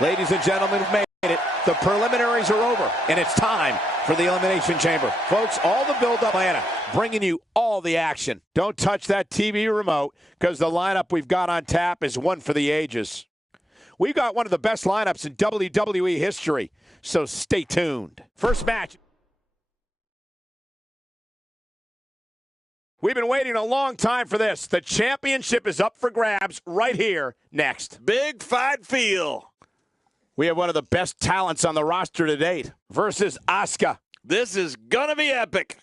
Ladies and gentlemen, we've made it. The preliminaries are over, and it's time for the Elimination Chamber. Folks, all the build-up, Atlanta, bringing you all the action. Don't touch that TV remote, because the lineup we've got on tap is one for the ages. We've got one of the best lineups in WWE history, so stay tuned. First match. We've been waiting a long time for this. The championship is up for grabs right here next. Big fight feel. We have one of the best talents on the roster to date versus Asuka. This is gonna be epic.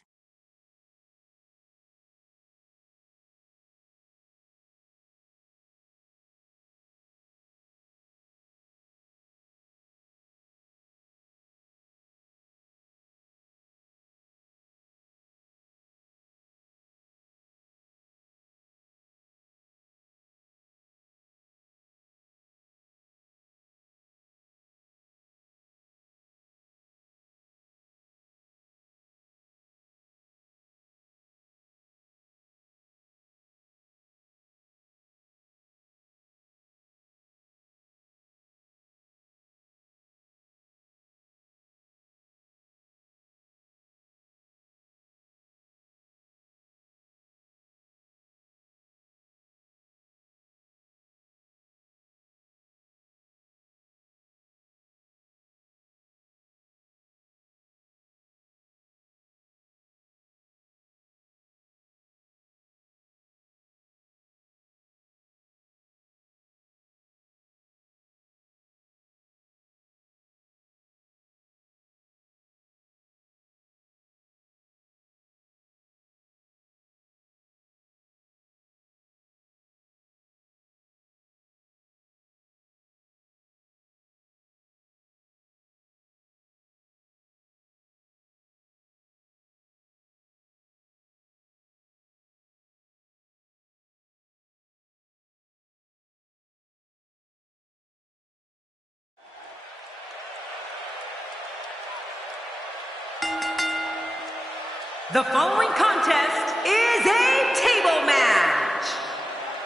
The following contest is a table match,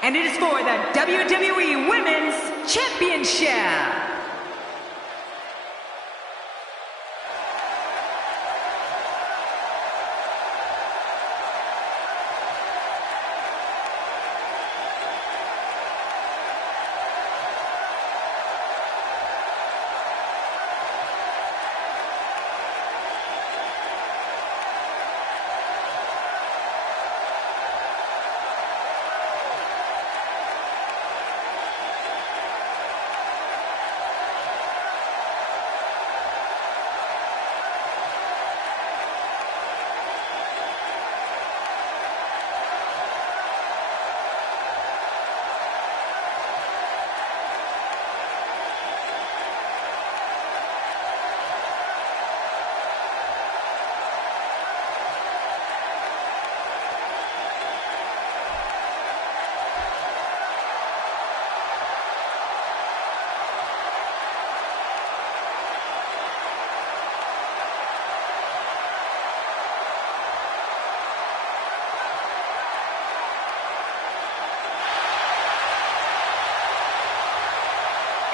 and it is for the WWE Women's Championship.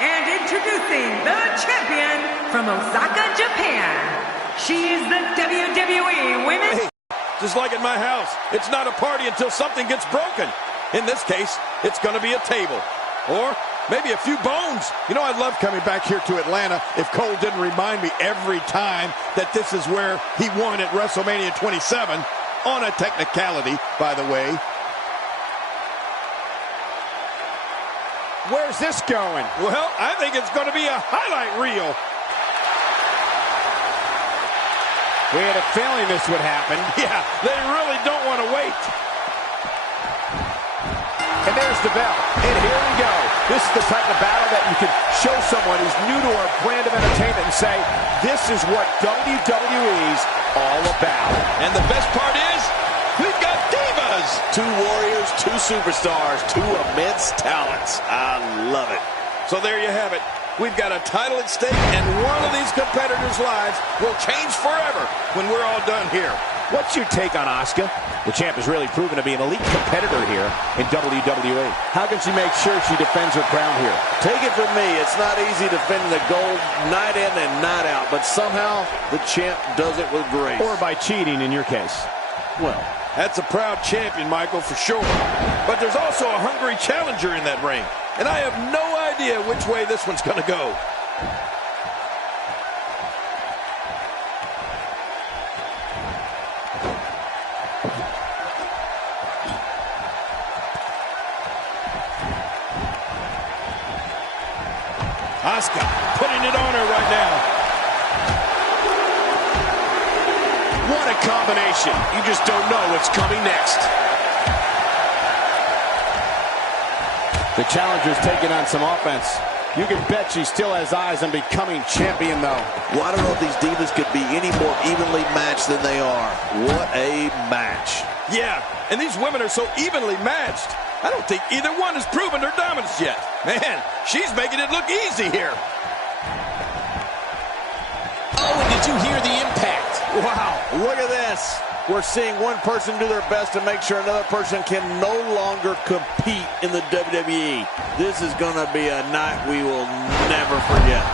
And introducing the champion from Osaka, Japan. She is the WWE Women's... Hey, just like at my house, it's not a party until something gets broken. In this case, it's going to be a table. Or maybe a few bones. You know, I'd love coming back here to Atlanta if Cole didn't remind me every time that this is where he won at WrestleMania 27. On a technicality, by the way. Where's this going? Well, I think it's going to be a highlight reel. We had a feeling this would happen. Yeah, they really don't want to wait. And there's the bell. And here we go. This is the type of battle that you can show someone who's new to our brand of entertainment and say, this is what WWE's all about. And the best part is, we've got divas. Two warriors, two superstars, two immense talents. I love it. So there you have it. We've got a title at stake, and one of these competitors' lives will change forever when we're all done here. What's your take on Asuka? The champ has really proven to be an elite competitor here in WWE. How can she make sure she defends her crown here? Take it from me, it's not easy defending the gold night in and night out, but somehow the champ does it with grace. Or by cheating in your case. Well, that's a proud champion, Michael, for sure. But there's also a hungry challenger in that ring. And I have no idea which way this one's going to go. Asuka putting it on her right now. what a combination. You just don't know what's coming next. The challenger's taking on some offense. You can bet she still has eyes on becoming champion, though. Well, I don't know if these divas could be any more evenly matched than they are. What a match. Yeah, and these women are so evenly matched. I don't think either one has proven their dominance yet. Man, she's making it look easy here. Oh, and did you hear the impact? Wow, look at this. We're seeing one person do their best to make sure another person can no longer compete in the WWE. This is going to be a night we will never forget.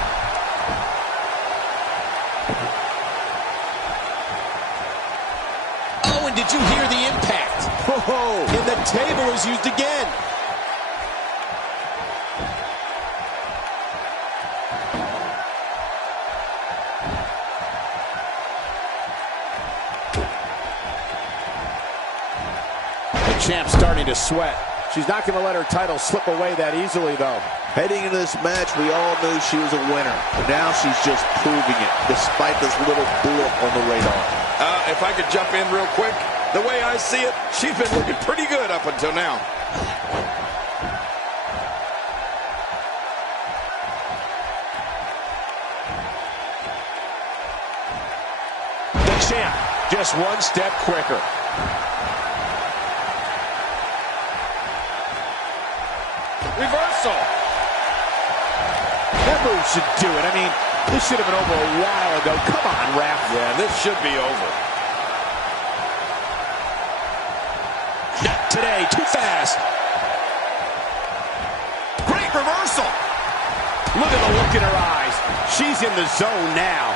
Oh, and did you hear the impact? Whoa, and the table is used again. Champ's starting to sweat. She's not going to let her title slip away that easily, though. Heading into this match, we all knew she was a winner. Now she's just proving it, despite this little blip on the radar. If I could jump in real quick, the way I see it, she's been looking pretty good up until now. The champ, just one step quicker. Reversal. That move should do it. I mean, this should have been over a while ago. Come on, ref. Yeah, this should be over. Not today. Too fast. Great reversal. Look at the look in her eyes. She's in the zone now.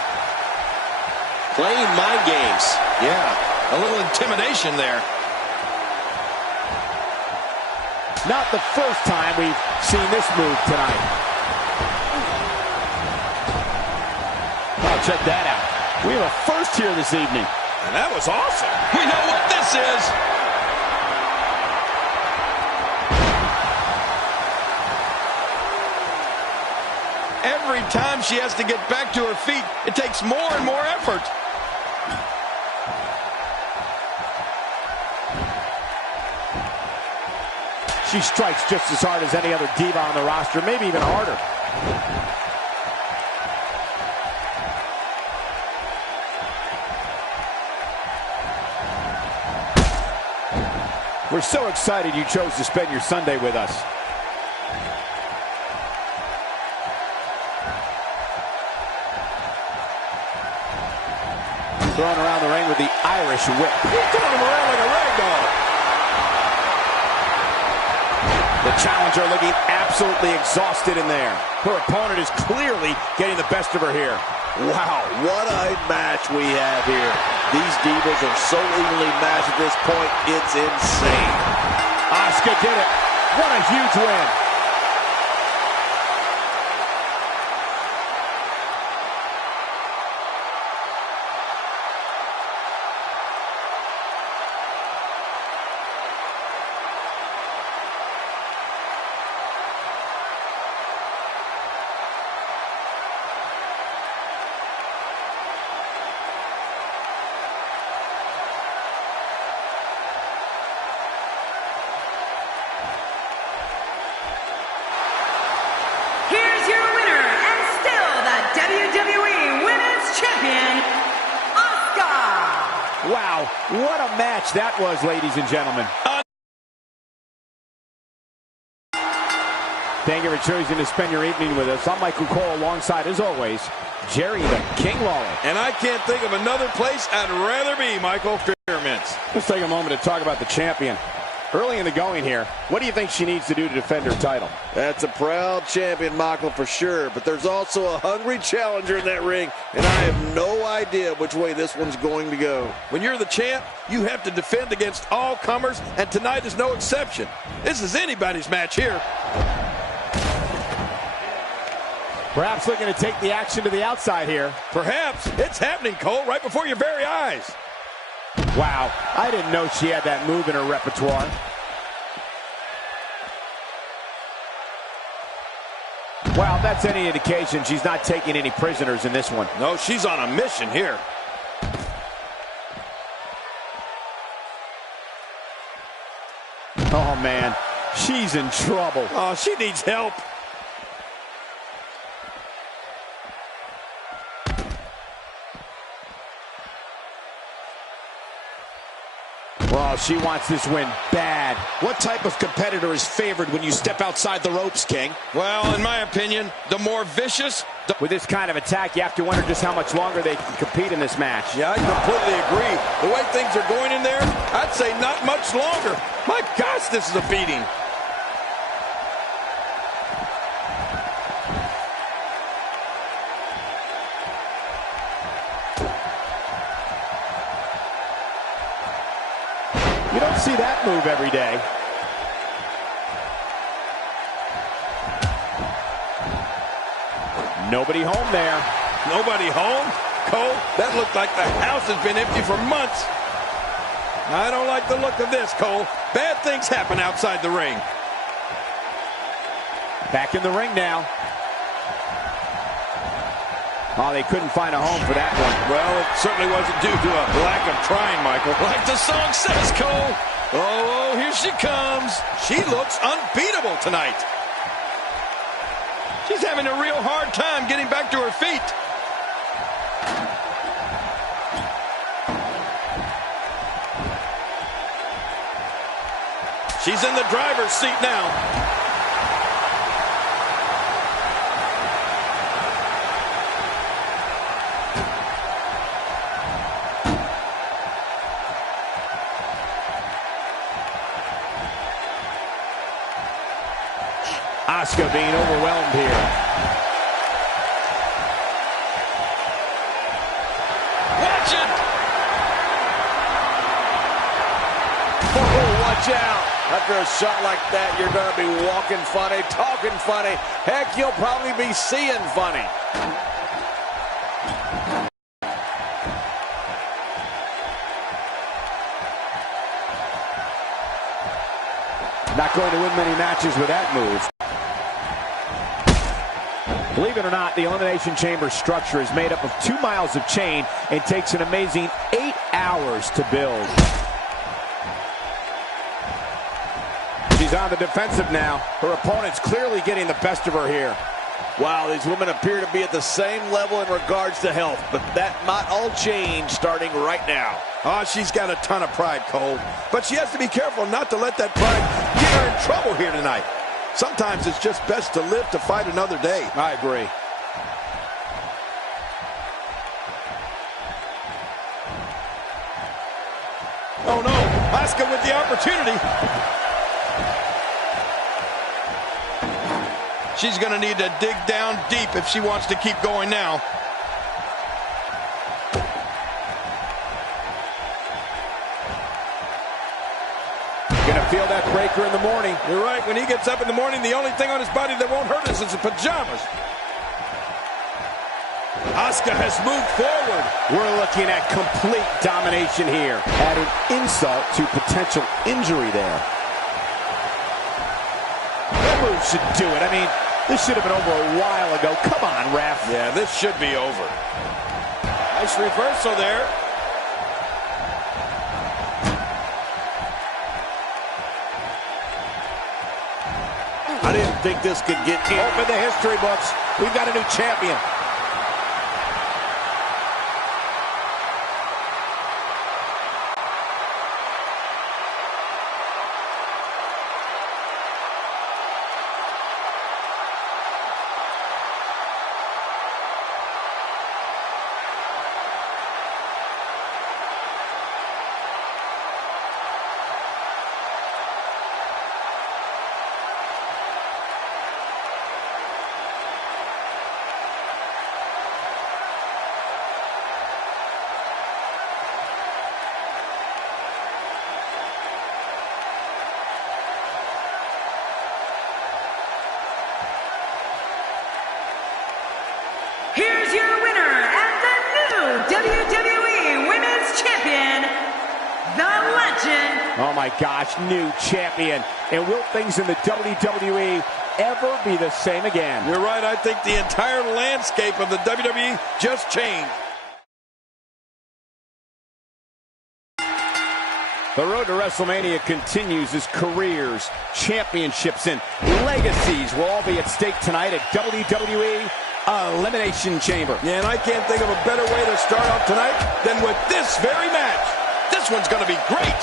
Playing mind games. Yeah, a little intimidation there. Not the first time we've seen this move tonight. Oh, check that out. We have a first here this evening. And that was awesome. We know what this is. Every time she has to get back to her feet, it takes more and more effort. She strikes just as hard as any other diva on the roster, maybe even harder. We're so excited you chose to spend your Sunday with us. Thrown around the ring with the Irish whip. He's throwing him around like a rag doll. The challenger looking absolutely exhausted in there. Her opponent is clearly getting the best of her here. Wow, what a match we have here. These divas are so evenly matched at this point, it's insane. Asuka did it. What a huge win. WWE Women's Champion, Asuka. Wow, what a match that was, ladies and gentlemen. Thank you for choosing to spend your evening with us. I'm Michael Cole alongside, as always, Jerry the King Lawler. And I can't think of another place I'd rather be, Michael. Pyramids. Let's take a moment to talk about the champion. Early in the going here, what do you think she needs to do to defend her title? That's a proud champion, Michael, for sure. But there's also a hungry challenger in that ring, and I have no idea which way this one's going to go. When you're the champ, you have to defend against all comers, and tonight is no exception. This is anybody's match here. Perhaps looking to take the action to the outside here. Perhaps. It's happening, Cole, right before your very eyes. Wow, I didn't know she had that move in her repertoire. Well, if that's any indication, she's not taking any prisoners in this one. No, she's on a mission here. Oh, man, she's in trouble. Oh, she needs help. Well, she wants this win bad. What type of competitor is favored when you step outside the ropes, King? Well, in my opinion, the more vicious... With this kind of attack, you have to wonder just how much longer they can compete in this match. Yeah, I completely agree. The way things are going in there, I'd say not much longer. My gosh, this is a beating. You don't see that move every day. Nobody home there. Nobody home? Cole, that looked like the house has been empty for months. I don't like the look of this, Cole. Bad things happen outside the ring. Back in the ring now. Oh, they couldn't find a home for that one. Well, it certainly wasn't due to a lack of trying, Michael. Like the song says, Cole. Oh, here she comes. She looks unbeatable tonight. She's having a real hard time getting back to her feet. She's in the driver's seat now. Asuka being overwhelmed here. Watch it! Oh, watch out. After a shot like that, you're going to be walking funny, talking funny. Heck, you'll probably be seeing funny. Not going to win many matches with that move. Believe it or not, the Elimination Chamber structure is made up of 2 miles of chain and takes an amazing 8 hours to build. She's on the defensive now. Her opponent's clearly getting the best of her here. Wow, these women appear to be at the same level in regards to health, but that might all change starting right now. Oh, she's got a ton of pride, Cole. But she has to be careful not to let that pride get her in trouble here tonight. Sometimes it's just best to live to fight another day. I agree. Oh, no. Asuka with the opportunity. She's going to need to dig down deep if she wants to keep going now. Gonna feel that breaker in the morning. You're right. When he gets up in the morning, the only thing on his body that won't hurt us is his pajamas. Asuka has moved forward. We're looking at complete domination here. Adding insult to potential injury there. That move should do it. I mean, this should have been over a while ago. Come on, ref. Yeah, this should be over. Nice reversal there. I didn't think this could get in. Open the history books. We've got a new champion. Oh my gosh, new champion. And will things in the WWE ever be the same again? You're right, I think the entire landscape of the WWE just changed. The road to WrestleMania continues as careers, championships, and legacies will all be at stake tonight at WWE Elimination Chamber. Yeah, and I can't think of a better way to start off tonight than with this very match. This one's going to be great.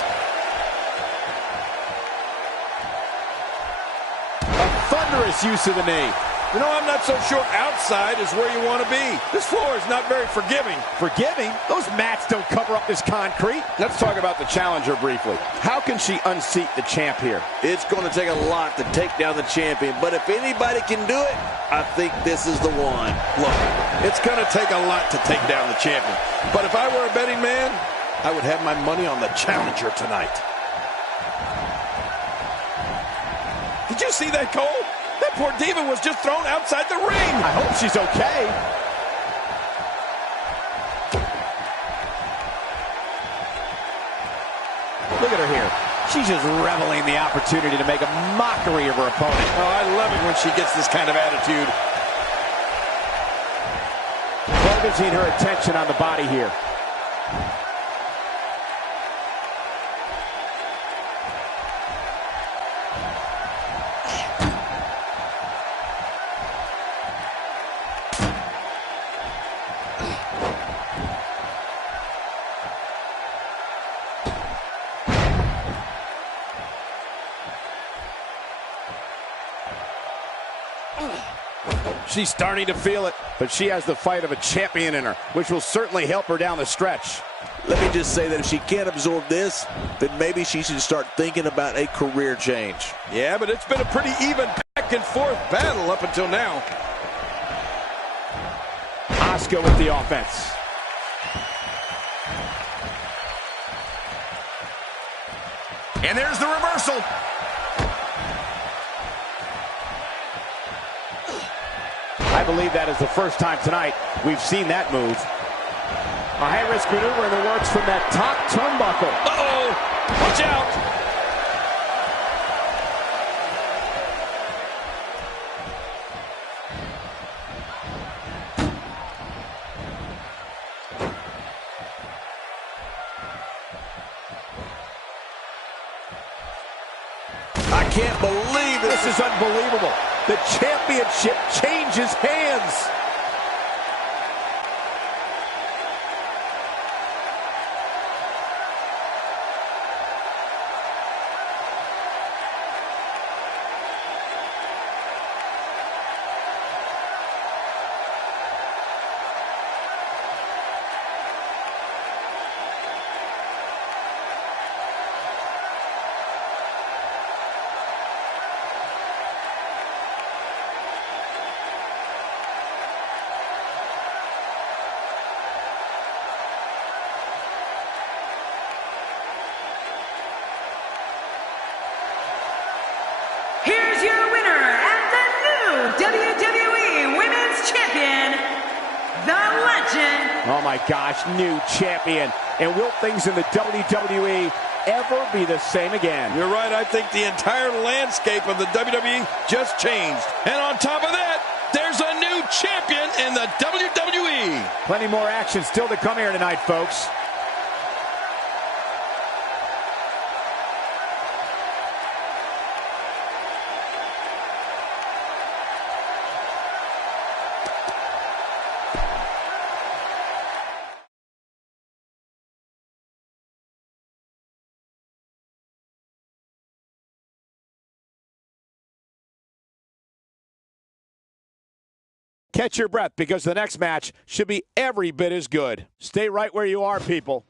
A thunderous use of the knee. You know, I'm not so sure outside is where you want to be. This floor is not very forgiving. Forgiving? Those mats don't cover up this concrete. Let's talk about the challenger briefly. How can she unseat the champ here? It's going to take a lot to take down the champion, but if anybody can do it, I think this is the one. Look, it's going to take a lot to take down the champion. But if I were a betting man, I would have my money on the challenger tonight. Did you see that, Cole? That poor diva was just thrown outside the ring. I hope she's okay. Look at her here. She's just reveling the opportunity to make a mockery of her opponent. Oh, I love it when she gets this kind of attitude. Focusing her attention on the body here. She's starting to feel it, but she has the fight of a champion in her, which will certainly help her down the stretch. Let me just say that if she can't absorb this, then maybe she should start thinking about a career change. Yeah, but it's been a pretty even back and forth battle up until now. Asuka with the offense. And there's the reversal. I believe that is the first time tonight we've seen that move. A high-risk maneuver in the works from that top turnbuckle. Uh-oh! Watch out! I can't believe This is unbelievable. The championship changes hands. Here's your winner and the new WWE Women's Champion, the Legend. Oh my gosh, new champion. And will things in the WWE ever be the same again? You're right, I think the entire landscape of the WWE just changed. And on top of that, there's a new champion in the WWE. Plenty more action still to come here tonight, folks. Catch your breath because the next match should be every bit as good. Stay right where you are, people.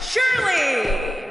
Shirley.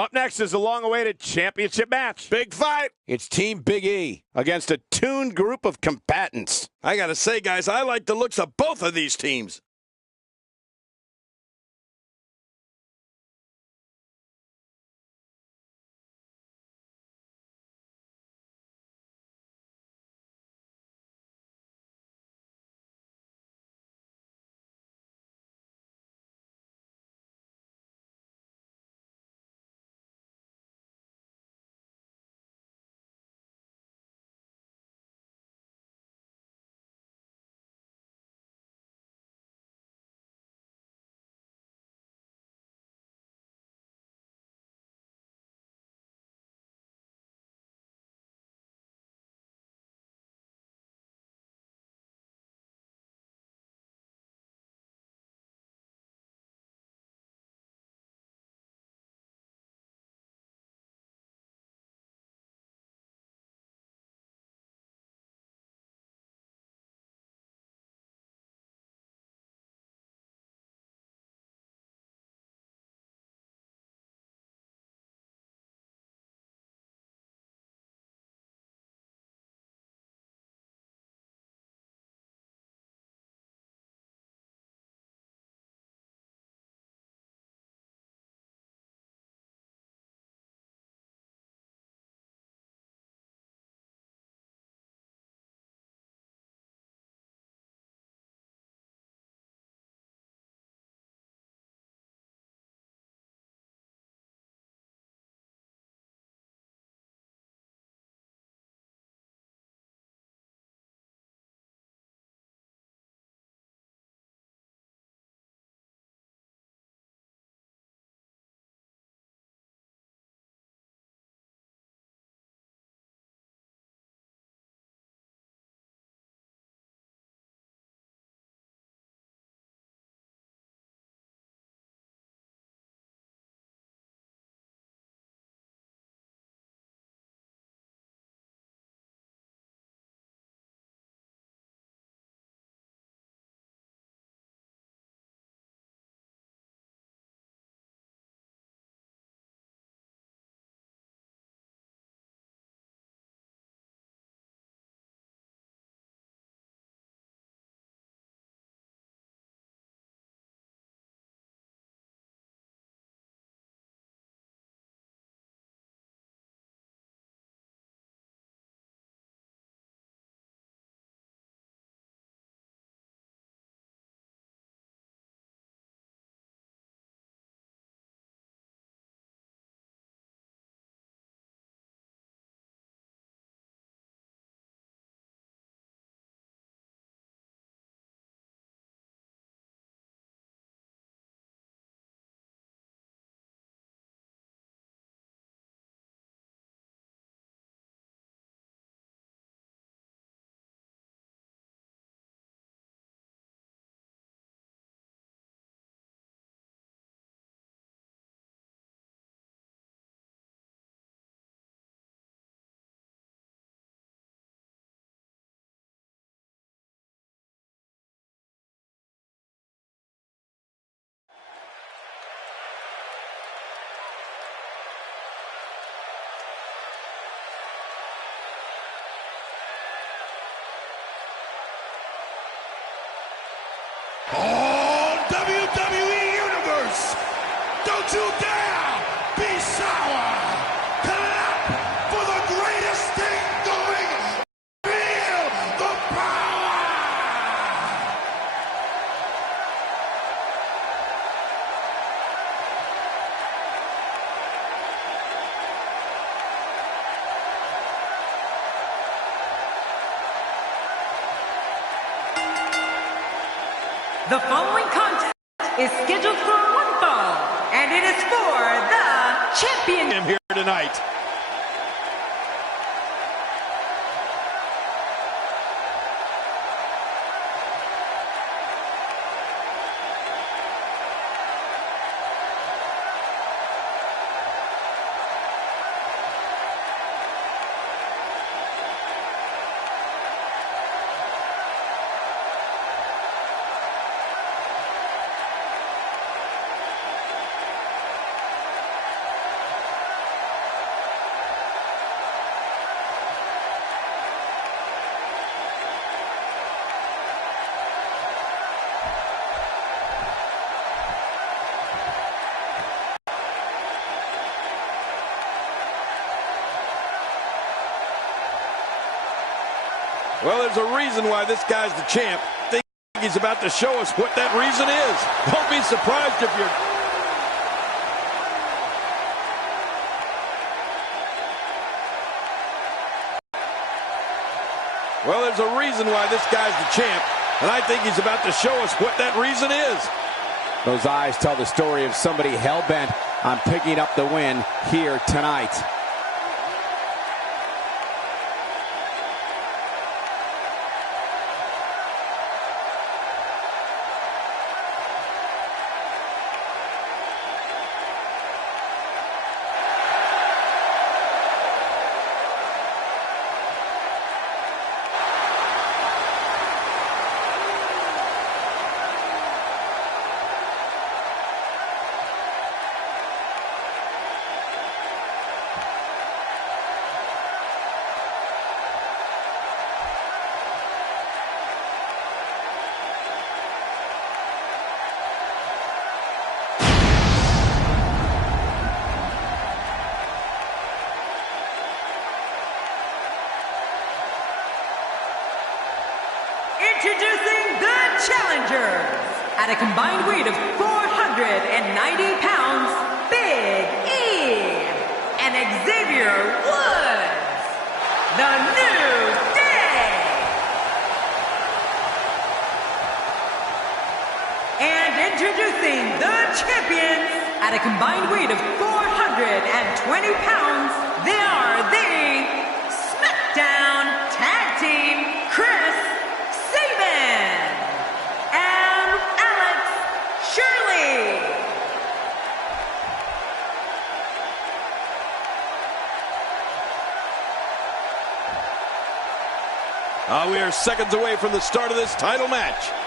Up next is the long-awaited championship match. Big fight. It's Team Big E against a tuned group of combatants. I got to say, guys, I like the looks of both of these teams. Oh, WWE Universe, don't you dare be sour. Clap for the greatest thing going. Feel the power. The following contest is scheduled for one fall, and it is for the champion. I'm here tonight. Well, there's a reason why this guy's the champ. I think he's about to show us what that reason is. Don't be surprised if you're... Well, there's a reason why this guy's the champ, and I think he's about to show us what that reason is. Those eyes tell the story of somebody hell-bent on picking up the win here tonight. Introducing the challengers at a combined weight of 490 pounds, Big E and Xavier Woods, the New Day. And introducing the champions at a combined weight of 420 pounds, they are the SmackDown Tag Team Chris We are seconds away from the start of this title match.